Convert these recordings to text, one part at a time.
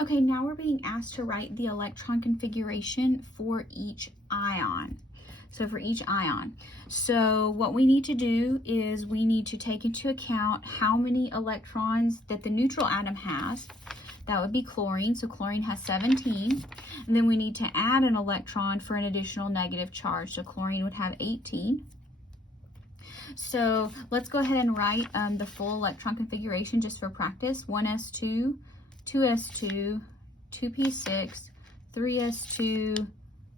Okay, now we're being asked to write the electron configuration for each ion. So for each ion. So what we need to do is we need to take into account how many electrons that the neutral atom has. That would be chlorine. So chlorine has 17. And then we need to add an electron for an additional negative charge. So chlorine would have 18. So let's go ahead and write the full electron configuration just for practice. 1s2, 2s2, 2p6, 3s2,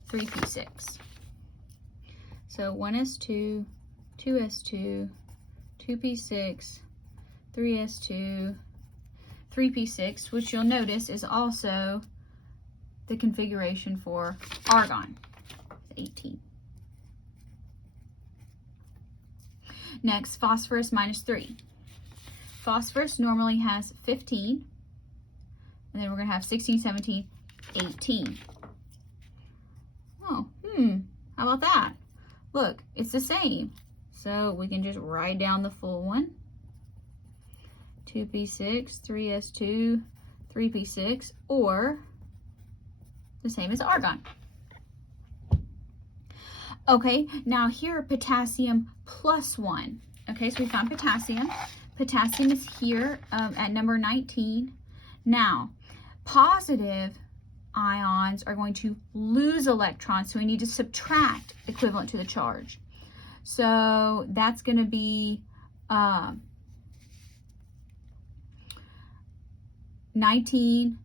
3p6. So 1s2, 2s2, 2p6, 3s2, 3p6, which you'll notice is also the configuration for argon, 18. Next, phosphorus -3. Phosphorus normally has 15, and then we're going to have 16, 17, 18. Oh, how about that? Look, it's the same. So we can just write down the full one. 2p6, 3s2, 3p6, or the same as argon. Okay, now here potassium +1. Okay, so we found potassium. Potassium is here at number 19. Now, positive ions are going to lose electrons, so we need to subtract equivalent to the charge. So that's going to be 19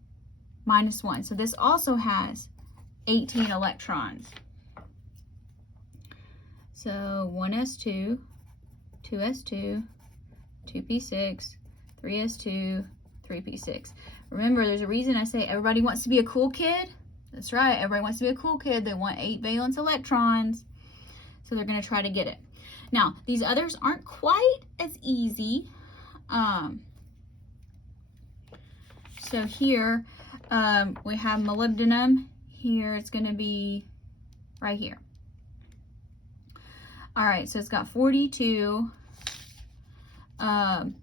minus 1. So this also has 18 electrons. So 1s2, 2s2, 2p6, 3s2, 3p6. Remember, there's a reason I say everybody wants to be a cool kid. That's right, everybody wants to be a cool kid. They want 8 valence electrons. So they're going to try to get it. Now, these others aren't quite as easy. So here we have molybdenum. Here it's going to be right here. All right, so it's got 42. And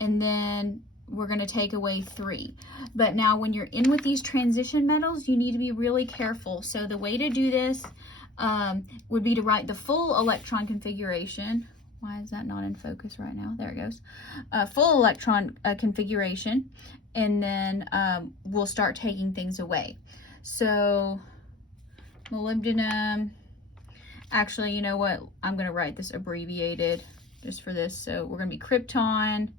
then we're going to take away 3. But now when you're in with these transition metals, you need to be really careful. So the way to do this would be to write the full electron configuration. Why is that not in focus right now? There it goes. Full electron configuration, and then we'll start taking things away. So molybdenum, actually, you know what? I'm going to write this abbreviated just for this. So we're going to be krypton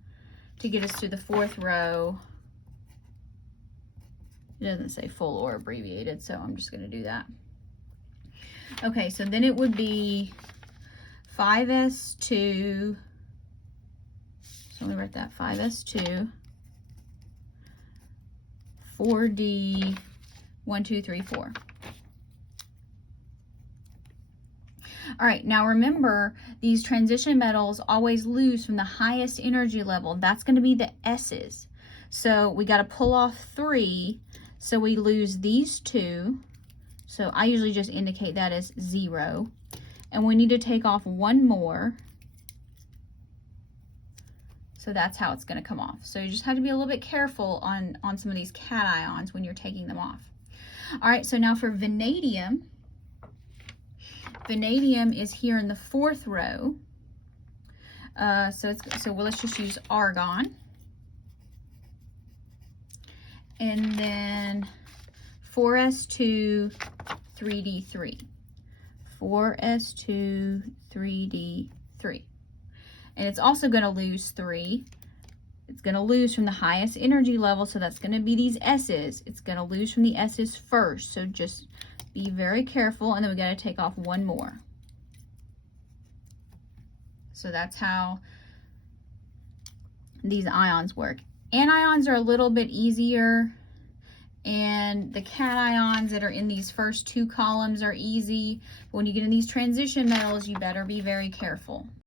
to get us to the 4th row. It doesn't say full or abbreviated, so I'm just going to do that. Okay, so then it would be 5s2, so let me write that, 5s2, 4d, 1, 2, 3, 4. All right, now remember, these transition metals always lose from the highest energy level. That's going to be the S's. So we got to pull off 3, so we lose these 2. So I usually just indicate that as 0. And we need to take off 1 more. So that's how it's going to come off. So you just have to be a little bit careful on some of these cations when you're taking them off. All right, so now for vanadium. Vanadium is here in the 4th row. So let's just use argon. And then 4s2, 3d3. 4s2, 3d3. And it's also going to lose 3. It's going to lose from the highest energy level, so that's going to be these S's. It's going to lose from the S's first, so just be very careful, and then we got to take off 1 more. So that's how these ions work. Anions are a little bit easier, and the cations that are in these first 2 columns are easy. But when you get in these transition metals, you better be very careful.